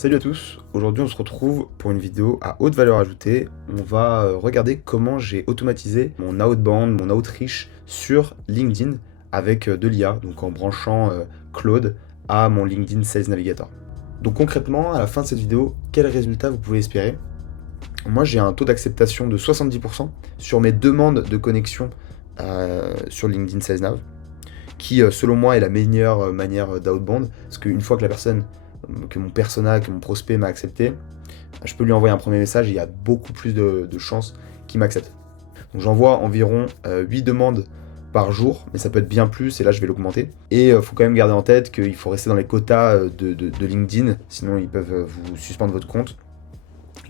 Salut à tous, aujourd'hui on se retrouve pour une vidéo à haute valeur ajoutée. On va regarder comment j'ai automatisé mon outbound, mon outreach sur LinkedIn avec de l'IA, donc en branchant Claude à mon LinkedIn Sales Navigator. Donc concrètement, à la fin de cette vidéo, quel résultat vous pouvez espérer? Moi j'ai un taux d'acceptation de 70% sur mes demandes de connexion sur LinkedIn Sales Nav, qui selon moi est la meilleure manière d'outbound, parce qu'une fois que la personne, que mon persona, que mon prospect m'a accepté, je peux lui envoyer un premier message et il y a beaucoup plus de chances qu'il m'accepte. Donc j'envoie environ 8 demandes par jour, mais ça peut être bien plus, et là je vais l'augmenter. Et il faut quand même garder en tête qu'il faut rester dans les quotas de LinkedIn, sinon ils peuvent vous suspendre votre compte,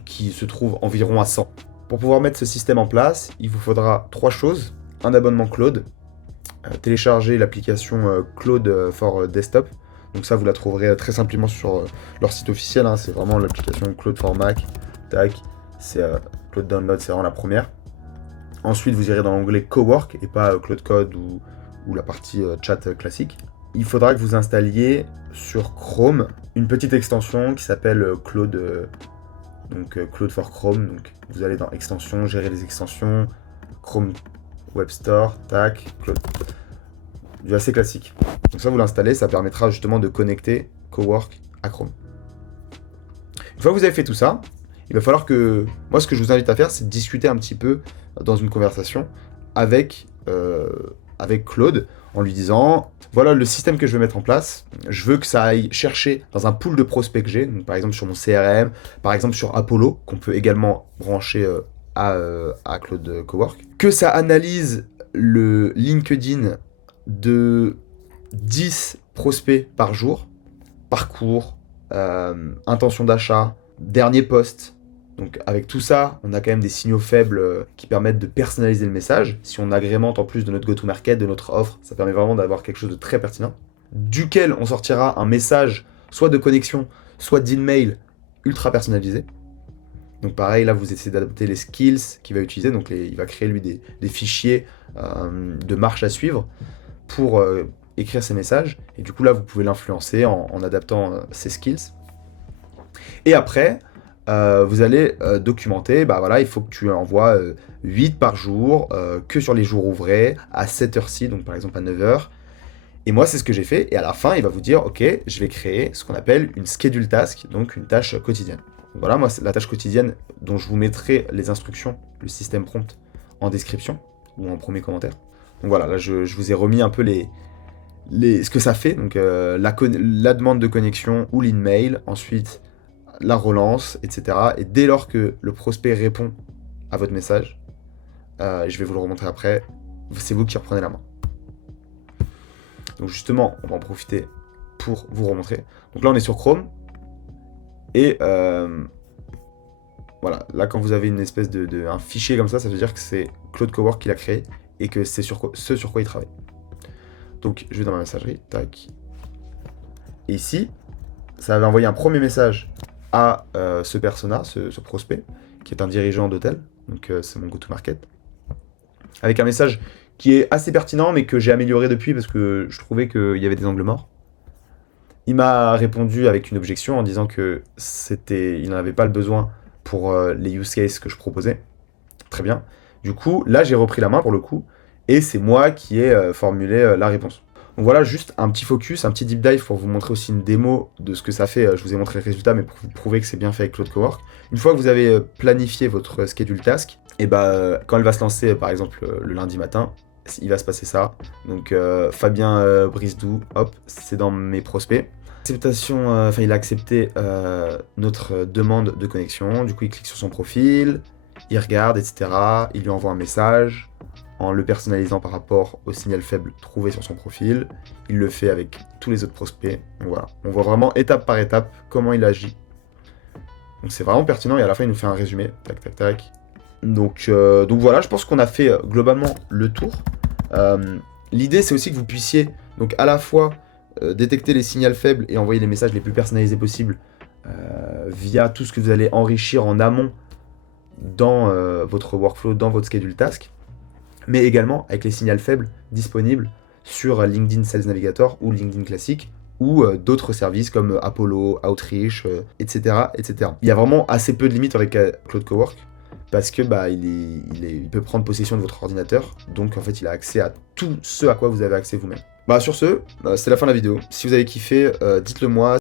qui se trouve environ à 100. Pour pouvoir mettre ce système en place, il vous faudra 3 choses. Un abonnement Claude, télécharger l'application Claude for Desktop. Donc ça, vous la trouverez très simplement sur leur site officiel. Hein. C'est vraiment l'application Claude for Mac. Tac, c'est Claude Download, c'est vraiment la première. Ensuite, vous irez dans l'onglet Cowork et pas Claude Code ou la partie chat classique. Il faudra que vous installiez sur Chrome une petite extension qui s'appelle Claude, Claude for Chrome. Donc vous allez dans Extensions, gérer les extensions, Chrome Web Store, tac, Claude. Du assez classique. Donc ça, vous l'installez, ça permettra justement de connecter Cowork à Chrome. Une fois que vous avez fait tout ça, il va falloir que... Moi, ce que je vous invite à faire, c'est de discuter un petit peu dans une conversation avec Claude, en lui disant, voilà le système que je veux mettre en place, je veux que ça aille chercher dans un pool de prospects que j'ai, donc par exemple sur mon CRM, par exemple sur Apollo, qu'on peut également brancher à Claude Cowork, que ça analyse le LinkedIn de 10 prospects par jour, parcours, intention d'achat, dernier post. Donc avec tout ça, on a quand même des signaux faibles qui permettent de personnaliser le message. Si on agrémente en plus de notre go-to-market, de notre offre, ça permet vraiment d'avoir quelque chose de très pertinent, duquel on sortira un message soit de connexion, soit d'email ultra personnalisé. Donc pareil, là vous essayez d'adapter les skills qu'il va utiliser, donc il va créer lui des fichiers de marche à suivre pour écrire ses messages, et du coup là vous pouvez l'influencer en adaptant ses skills. Et après, vous allez documenter, bah voilà, il faut que tu envoies 8 par jour, que sur les jours ouvrés, à 7h ci, donc par exemple à 9h. Et moi c'est ce que j'ai fait, et à la fin il va vous dire, ok, je vais créer ce qu'on appelle une schedule task, donc une tâche quotidienne. Donc voilà, moi c'est la tâche quotidienne dont je vous mettrai les instructions, le système prompt, en description, ou en premier commentaire. Donc voilà, là je vous ai remis un peu ce que ça fait, donc la demande de connexion ou l'email, ensuite la relance, etc. Et dès lors que le prospect répond à votre message, je vais vous le remontrer après, c'est vous qui reprenez la main. Donc justement, on va en profiter pour vous remontrer. Donc là on est sur Chrome, et voilà, là quand vous avez une espèce un fichier comme ça veut dire que c'est Claude Cowork qui l'a créé, et que c'est ce sur quoi il travaille. Donc je vais dans ma messagerie, tac. Et ici, ça va envoyer un premier message à ce persona, ce prospect, qui est un dirigeant d'hôtel, donc c'est mon go-to-market, avec un message qui est assez pertinent, mais que j'ai amélioré depuis parce que je trouvais qu'il y avait des angles morts. Il m'a répondu avec une objection en disant que il n'en avait pas le besoin pour les use cases que je proposais. Très bien. Du coup, là j'ai repris la main pour le coup, et c'est moi qui ai formulé la réponse. Donc voilà, juste un petit focus, un petit deep dive pour vous montrer aussi une démo de ce que ça fait. Je vous ai montré le résultat, mais pour vous prouver que c'est bien fait avec Claude Cowork. Une fois que vous avez planifié votre schedule task, et quand elle va se lancer, par exemple le lundi matin, il va se passer ça. Donc Fabien Brisdou, hop, c'est dans mes prospects. Acceptation, il a accepté notre demande de connexion. Du coup, il clique sur son profil, il regarde, etc. Il lui envoie un message en le personnalisant par rapport au signal faible trouvé sur son profil. Il le fait avec tous les autres prospects. Donc voilà, on voit vraiment étape par étape comment il agit. Donc c'est vraiment pertinent, et à la fin il nous fait un résumé. Tac, tac, tac. Donc voilà, je pense qu'on a fait globalement le tour. L'idée c'est aussi que vous puissiez donc à la fois détecter les signaux faibles et envoyer les messages les plus personnalisés possibles via tout ce que vous allez enrichir en amont dans votre workflow, dans votre schedule task, mais également avec les signaux faibles disponibles sur LinkedIn Sales Navigator ou LinkedIn classique ou d'autres services comme Apollo, Outreach, etc., etc. Il y a vraiment assez peu de limites avec Cloud Cowork parce que il peut prendre possession de votre ordinateur, donc en fait il a accès à tout ce à quoi vous avez accès vous-même. Sur ce, c'est la fin de la vidéo. Si vous avez kiffé, dites-le moi.